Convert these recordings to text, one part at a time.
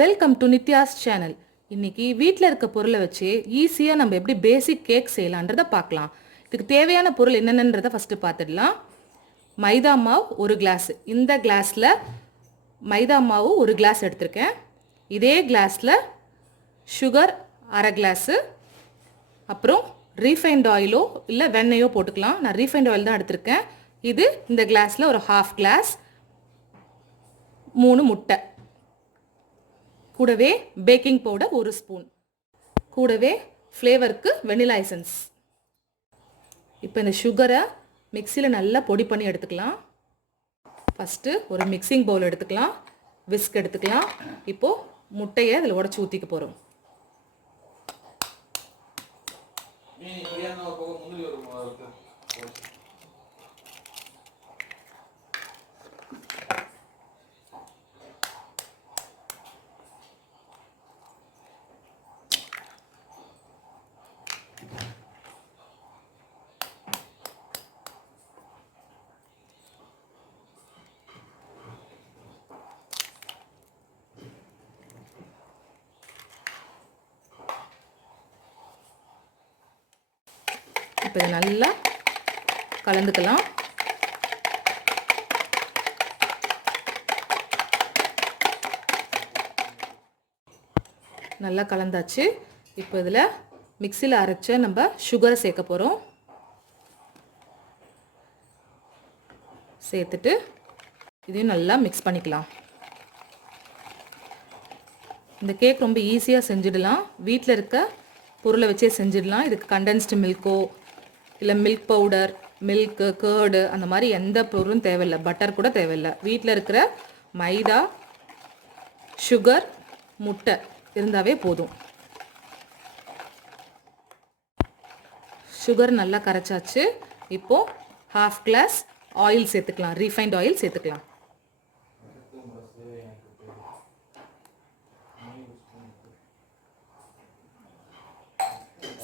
Welcome to Nithya's channel. இன்னைக்கு வீட்டில் இருக்க பொருளை வச்சு ஈஸியாக நம்ம எப்படி பேசிக் கேக் செய்யலான்றதை பார்க்கலாம். இதுக்கு தேவையான பொருள் என்னென்னன்றதை ஃபஸ்ட்டு பார்த்துடலாம். மைதா மாவு 1 கிளாஸ். இந்த கிளாஸில் மைதா மாவு 1 கிளாஸ் எடுத்திருக்கேன். இதே கிளாஸில் சுகர் 1/2 கிளாஸு, அப்புறம் ரீஃபைண்ட் ஆயிலோ இல்லை வெண்ணெயோ போட்டுக்கலாம். நான் ரீஃபைண்ட் ஆயில் தான் எடுத்திருக்கேன். இது இந்த கிளாஸில் ஒரு 1/2 கிளாஸ், 3 முட்டை, கூடவே பேக்கிங் பவுடர் 1 ஸ்பூன், கூடவே ஃப்ளேவருக்கு வெனிலா எசன்ஸ். இப்போ இந்த சுகரை மிக்சியில் நல்லா பொடி பண்ணி எடுத்துக்கலாம். ஃபஸ்ட்டு ஒரு மிக்சிங் பவுல் எடுத்துக்கலாம், விஸ்க் எடுத்துக்கலாம். இப்போது முட்டையை அதில் உடச்சி ஊற்றிக்க போகிறோம். இப்போ இதை நல்லா கலந்துக்கலாம். நல்லா கலந்தாச்சு. இப்போ இதில் மிக்சியில் அரைச்ச நம்ம சுகரை சேர்க்க போகிறோம். சேர்த்துட்டு இதையும் நல்லா மிக்ஸ் பண்ணிக்கலாம். இந்த கேக் ரொம்ப ஈஸியாக செஞ்சிடலாம். வீட்டில் இருக்க பொருளை வச்சே செஞ்சிடலாம். இதுக்கு கண்டென்ஸ்டு மில்க்கோ இல்லை மில்க் பவுடர், மில்க்கு, கேர்டு அந்த மாதிரி எந்த பொருளும் தேவையில்லை. பட்டர் கூட தேவையில்லை. வீட்டில் இருக்கிற மைதா, சுகர், முட்டை இருந்தாவே போதும். சுகர் நல்லா கரைச்சாச்சு. இப்போது 1/2 கிளாஸ் ஆயில் சேர்த்துக்கலாம். ரீஃபைண்ட் ஆயில் சேர்த்துக்கலாம்.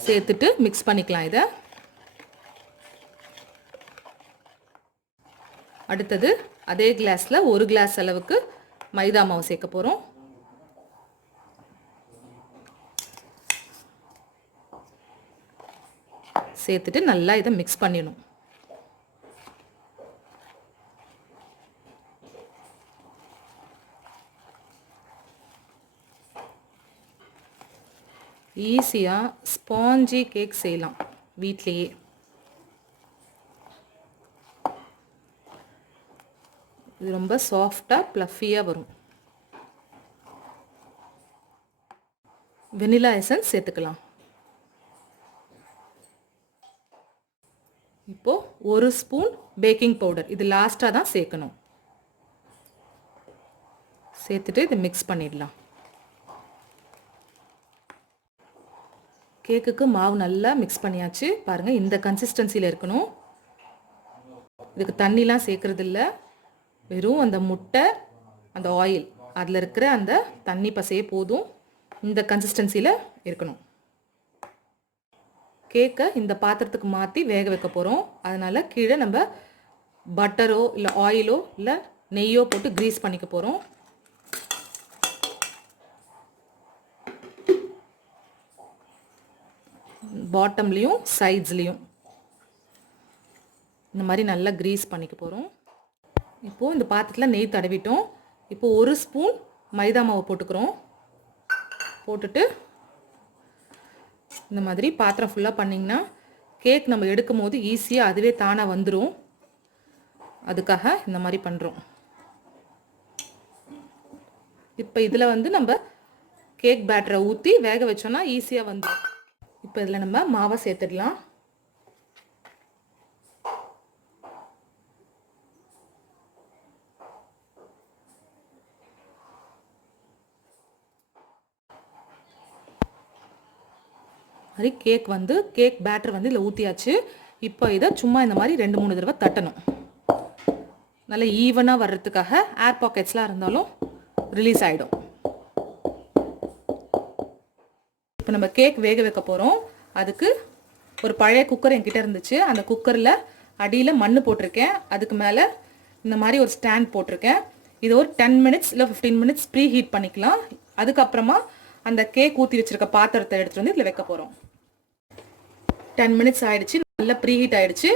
சேர்த்துட்டு மிக்ஸ் பண்ணிக்கலாம். இதை அடுத்தது அதே கிளாஸில் 1 கிளாஸ் அளவுக்கு மைதா மாவு சேர்க்க போகிறோம். சேர்த்துட்டு நல்லா இதை மிக்ஸ் பண்ணிடணும். ஈஸியாக ஸ்பாஞ்சி கேக் செய்யலாம் வீட்லேயே. இது ரொம்ப சாஃப்டாக ப்ளஃபியாக வரும். வெனிலா எசன்ஸ் சேர்த்துக்கலாம். இப்போது 1 ஸ்பூன் பேக்கிங் பவுடர், இது லாஸ்ட்டாக தான் சேர்க்கணும். சேர்த்துட்டு இதை மிக்ஸ் பண்ணிடலாம். கேக்குக்கு மாவு நல்லா மிக்ஸ் பண்ணியாச்சு. பாருங்கள், இந்த கன்சிஸ்டன்சியில் இருக்கணும். இதுக்கு தண்ணிலாம் சேர்க்குறது இல்லை. வெறும் அந்த முட்டை, அந்த ஆயில், அதில் இருக்கிற அந்த தண்ணி பசையே போதும். இந்த கன்சிஸ்டன்சியில் இருக்கணும். கேக்கை இந்த பாத்திரத்துக்கு மாற்றி வேக வைக்க போகிறோம். அதனால் கீழே நம்ம பட்டரோ இல்லை ஆயிலோ இல்லை நெய்யோ போட்டு க்ரீஸ் பண்ணிக்க போகிறோம். பாட்டம்லேயும் சைட்ஸ்லேயும் இந்த மாதிரி நல்லா க்ரீஸ் பண்ணிக்க போகிறோம். இப்போது இந்த பாத்திரத்தில் நெய் தடவிட்டோம். இப்போது 1 ஸ்பூன் மைதா மாவு போட்டுக்கிறோம். போட்டுட்டு இந்த மாதிரி பாத்திரம் ஃபுல்லாக பண்ணிங்கன்னா கேக் நம்ம எடுக்கும் போது ஈஸியாக அதுவே தானாக வந்துடும். அதுக்காக இந்த மாதிரி பண்ணுறோம். இப்போ இதில் வந்து நம்ம கேக் பேட்டரை ஊற்றி வேக வச்சோன்னா ஈஸியாக வந்துடும். இப்போ இதில் நம்ம மாவை சேர்த்துடலாம். மாதிரி கேக் பேட்டர் வந்து இதில் ஊற்றியாச்சு. இப்போ இதை சும்மா இந்த மாதிரி 2-3 தடவை தட்டணும். நல்லா ஈவனாக வர்றதுக்காக ஏர் பாக்கெட்ஸ்லாம் இருந்தாலும் ரிலீஸ் ஆகிடும். இப்போ நம்ம கேக் வேக வைக்க போகிறோம். அதுக்கு ஒரு பழைய குக்கர் என்கிட்ட இருந்துச்சு. அந்த குக்கரில் அடியில் மண் போட்டிருக்கேன். அதுக்கு மேலே இந்த மாதிரி ஒரு ஸ்டாண்ட் போட்டிருக்கேன். இது ஒரு 10 மினிட்ஸ் இல்லை 15 மினிட்ஸ் ப்ரீ ஹீட் பண்ணிக்கலாம். அதுக்கப்புறமா அந்த கேக் ஊற்றி வச்சிருக்க பாத்திரத்தை எடுத்துகிட்டு வந்து இதில் வைக்க போகிறோம். 10 மினிட்ஸ் ஆயிடுச்சு, நல்லா ப்ரீஹீட் ஆயிடுச்சு.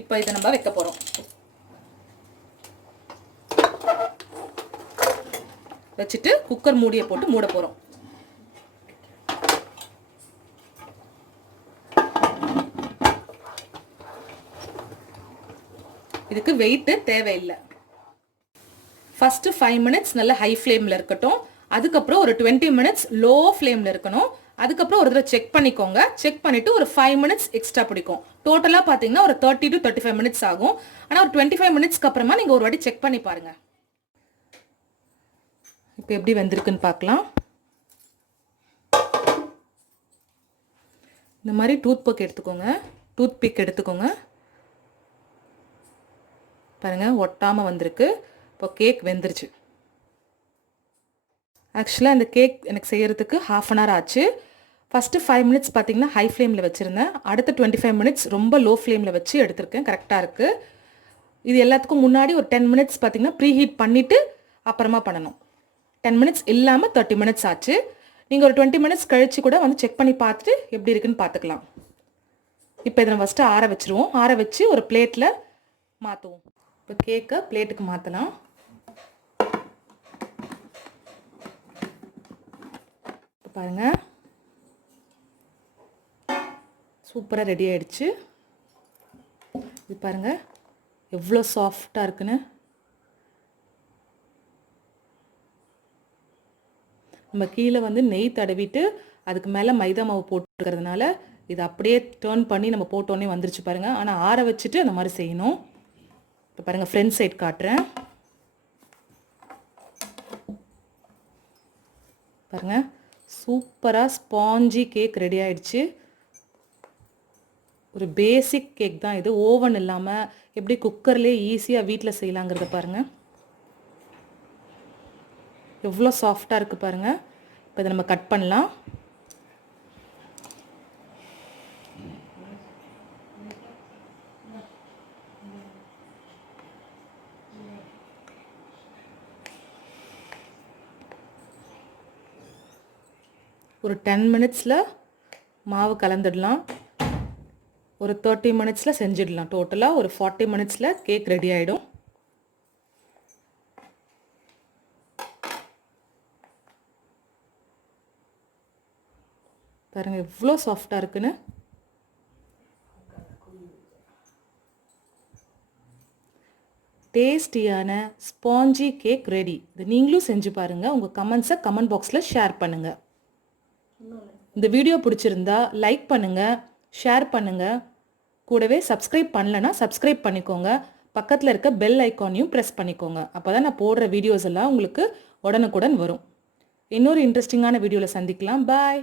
இப்போ இதை நம்ம வைக்க போகிறோம். வச்சுட்டு குக்கர் மூடியை போட்டு மூட போகிறோம். இதுக்கு வெயிட்டு தேவையில்லை. ஃபஸ்ட்டு 5 மினிட்ஸ் நல்ல ஹை ஃப்ளேமில் இருக்கட்டும். அதுக்கப்புறம் ஒரு 20 மினிட்ஸ் லோ ஃப்ளேமில் இருக்கணும். அதுக்கப்புறம் ஒரு தடவை செக் பண்ணிக்கோங்க. செக் பண்ணிவிட்டு ஒரு 5 மினிட்ஸ் எக்ஸ்ட்ரா பிடிக்கும். டோட்டலாக பார்த்தீங்கன்னா ஒரு 30 to 35 மினிட்ஸ் ஆகும். ஆனால் ஒரு 25 மினிட்ஸ்க்கு அப்புறமா நீங்கள் ஒரு வாட்டி செக் பண்ணி பாருங்கள். இப்போ எப்படி வெந்திருக்குன்னு பார்க்கலாம். இந்த மாதிரி டூத் பிக் எடுத்துக்கோங்க. பாருங்கள், ஒட்டாமல் வந்திருக்கு. இப்போ கேக் வெந்துருச்சு. ஆக்சுவலாக இந்த கேக் எனக்கு செய்கிறதுக்கு 1/2 அன் ஹவர் ஆச்சு. ஃபஸ்ட்டு 5 மினிட்ஸ் பார்த்தீங்கன்னா ஹை ஃப்ளேமில் வச்சுருந்தேன். அடுத்த 25 மினிட்ஸ் ரொம்ப லோ ஃப்ளேமில் வச்சு எடுத்திருக்கேன். கரெக்டாக இருக்குது. இது எல்லாத்துக்கும் முன்னாடி ஒரு 10 மினிட்ஸ் பார்த்தீங்கன்னா ப்ரீ ஹீட் பண்ணிவிட்டு அப்புறமா பண்ணணும். 10 மினிட்ஸ் இல்லாமல் 30 மினிட்ஸ் ஆச்சு. நீங்கள் ஒரு 20 மினிட்ஸ் கழித்து கூட வந்து செக் பண்ணி பார்த்துட்டு எப்படி இருக்குன்னு பார்த்துக்கலாம். இப்போ இதை நம்ம ஃபஸ்ட்டு ஆற வச்சுருவோம். ஆற வச்சு ஒரு பிளேட்டில் மாற்றுவோம். இப்போ கேக்கை பிளேட்டுக்கு மாற்றலாம். இப்போ பாருங்கள், சூப்பராக ரெடி ஆகிடுச்சு. இது பாருங்கள் எவ்வளோ சாஃப்டாக இருக்குன்னு. நம்ம கீழே வந்து நெய் தடவிட்டு அதுக்கு மேலே மைதா மாவு போட்டுருக்கிறதுனால இது அப்படியே டேர்ன் பண்ணி நம்ம போட்டோன்னே வந்துருச்சு பாருங்கள். ஆனால் ஆற வச்சுட்டு அந்த மாதிரி செய்யணும். இப்போ பாருங்கள், ஃப்ரண்ட் சைட் காட்டுறேன். பாருங்கள், சூப்பராக ஸ்பாஞ்சி கேக் ரெடி ஆயிடுச்சு. ஒரு பேசிக் கேக் தான் இது. ஓவன் இல்லாமல் எப்படி குக்கர்லேயே ஈஸியாக வீட்டில் செய்யலாங்கிறத பாருங்கள். எவ்வளோ சாஃப்டாக இருக்குது பாருங்கள். இப்போ இதை நம்ம கட் பண்ணலாம். ஒரு 10 மினிட்ஸில் மாவு கலந்துடலாம். ஒரு 30 மினிட்ஸில் செஞ்சிடலாம். டோட்டலாக ஒரு 40 மினிட்ஸில் கேக் ரெடி ஆகிடும். பாருங்கள் எவ்வளோ சாஃப்டாக இருக்குன்னு. டேஸ்டியான ஸ்பாஞ்சி கேக் ரெடி. இது நீங்களும் செஞ்சு பாருங்கள். உங்கள் கமெண்ட்ஸை கமெண்ட் பாக்ஸில் ஷேர் பண்ணுங்கள். இந்த வீடியோ பிடிச்சிருந்தா லைக் பண்ணுங்கள், ஷேர் பண்ணுங்கள். கூடவே சப்ஸ்கிரைப் பண்ணலைன்னா சப்ஸ்கிரைப் பண்ணிக்கோங்க. பக்கத்தில் இருக்க பெல் ஐக்கானையும் ப்ரெஸ் பண்ணிக்கோங்க. அப்போ தான் நான் போடுற வீடியோஸ் எல்லாம் உங்களுக்கு உடனுக்குடன் வரும். இன்னொரு இன்ட்ரெஸ்டிங்கான வீடியோவில் சந்திக்கலாம். பாய்.